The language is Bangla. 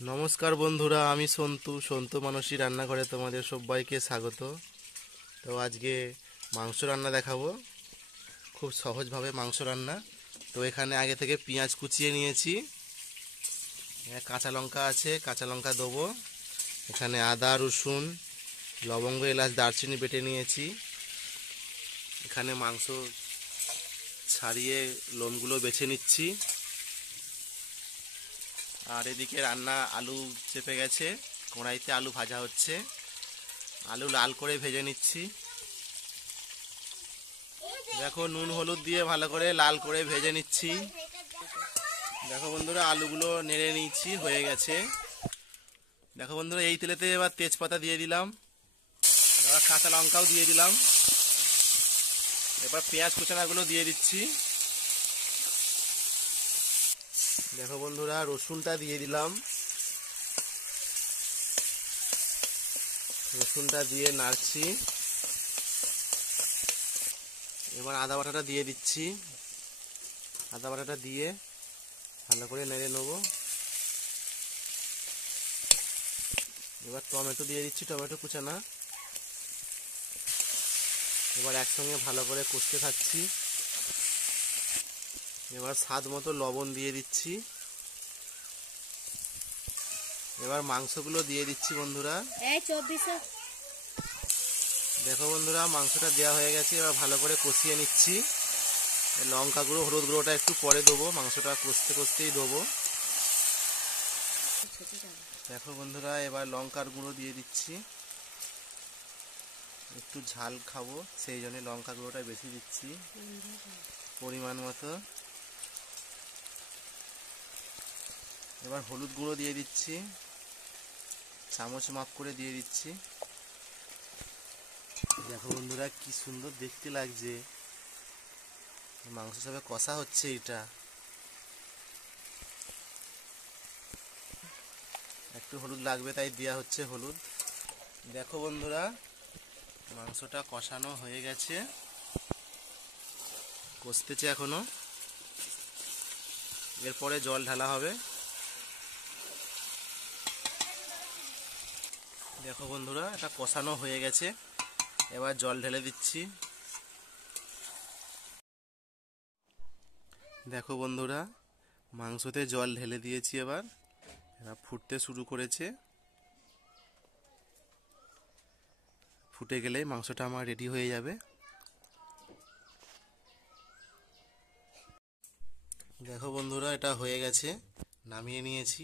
নমস্কার বন্ধুরা, আমি সন্তু সন্তু মানসী রান্নাঘরে তোমাদের সবাইকে স্বাগত। তো আজকে মাংস রান্না দেখাবো, খুব সহজভাবে মাংস রান্না। তো এখানে আগে থেকে পেঁয়াজ কুচিয়ে নিয়েছি, কাঁচা লঙ্কা আছে, কাঁচা লঙ্কা দেবো। এখানে আদা রসুন লবঙ্গ এলাচ দারচিনি বেটে নিয়েছি। এখানে মাংস ছাড়িয়ে লোমগুলো বেছে নিচ্ছি। আর এদিকে রান্না আলু চেপে গেছে, কড়াইতে আলু ভাজা হচ্ছে। আলু লাল করে ভেজে নিচ্ছি। দেখো, নুন হলুদ দিয়ে ভালো করে লাল করে ভেজে নিচ্ছি। দেখো বন্ধুরা, আলুগুলো নেড়ে নিচ্ছি, হয়ে গেছে। দেখো বন্ধুরা, এই তেলেতে এবার তেজপাতা দিয়ে দিলাম, এবার কাঁচা লঙ্কাও দিয়ে দিলাম, এবার পেঁয়াজ কুচানাগুলো দিয়ে দিচ্ছি। দেখো বন্ধুরা, রসুনটা দিয়ে দিলাম, রসুনটা দিয়ে নাড়ছি। এবার আদা বাটাটা দিয়ে দিচ্ছি, আদা বাটাটা দিয়ে ভালো করে নেড়ে নেব। এবার টমেটো দিয়ে দিচ্ছি, টমেটো কুচানা। এবার একসঙ্গে ভালো করে কষতে থাকছি। এবার স্বাদ মতো লবণ দিয়ে দিচ্ছি। এবার মাংসগুলো দিয়ে দিচ্ছি বন্ধুরা। দেখো বন্ধুরা, মাংসটা দেওয়া হয়ে গেছে, এবার ভালো করে কষিয়ে নিচ্ছি। লঙ্কা গুঁড়ো হলুদ গুঁড়োটা একটু পরে দেবো, মাংসটা কষতে কষতেই দেবো। দেখো বন্ধুরা, এবার লঙ্কার গুঁড়ো দিয়ে দিচ্ছি। একটু ঝাল খাবো সেই জন্য লঙ্কা গুঁড়োটা বেশি দিচ্ছি, পরিমাণ মতো। এবার হলুদ গুঁড়ো দিয়ে দিচ্ছি, চামচ মাপ করে দিয়ে দিচ্ছি। দেখো বন্ধুরা, কি সুন্দর দেখতে লাগছে, মাংস সবে কষা হচ্ছে। এটা একটু হলুদ লাগবে তাই দেওয়া হচ্ছে হলুদ। দেখো বন্ধুরা, মাংসটা কষানো হয়ে গেছে, কষতেছে এখনো। এরপরে জল ঢালা হবে। দেখো বন্ধুরা, এটা কষানো হয়ে গেছে, এবার জল ঢেলে দিচ্ছি। দেখো বন্ধুরা, মাংসতে জল ঢেলে দিয়েছি। এবার ফুটতে শুরু করেছে, ফুটে গেলেই মাংসটা আমার রেডি হয়ে যাবে। দেখো বন্ধুরা, এটা হয়ে গেছে, নামিয়ে নিয়েছি।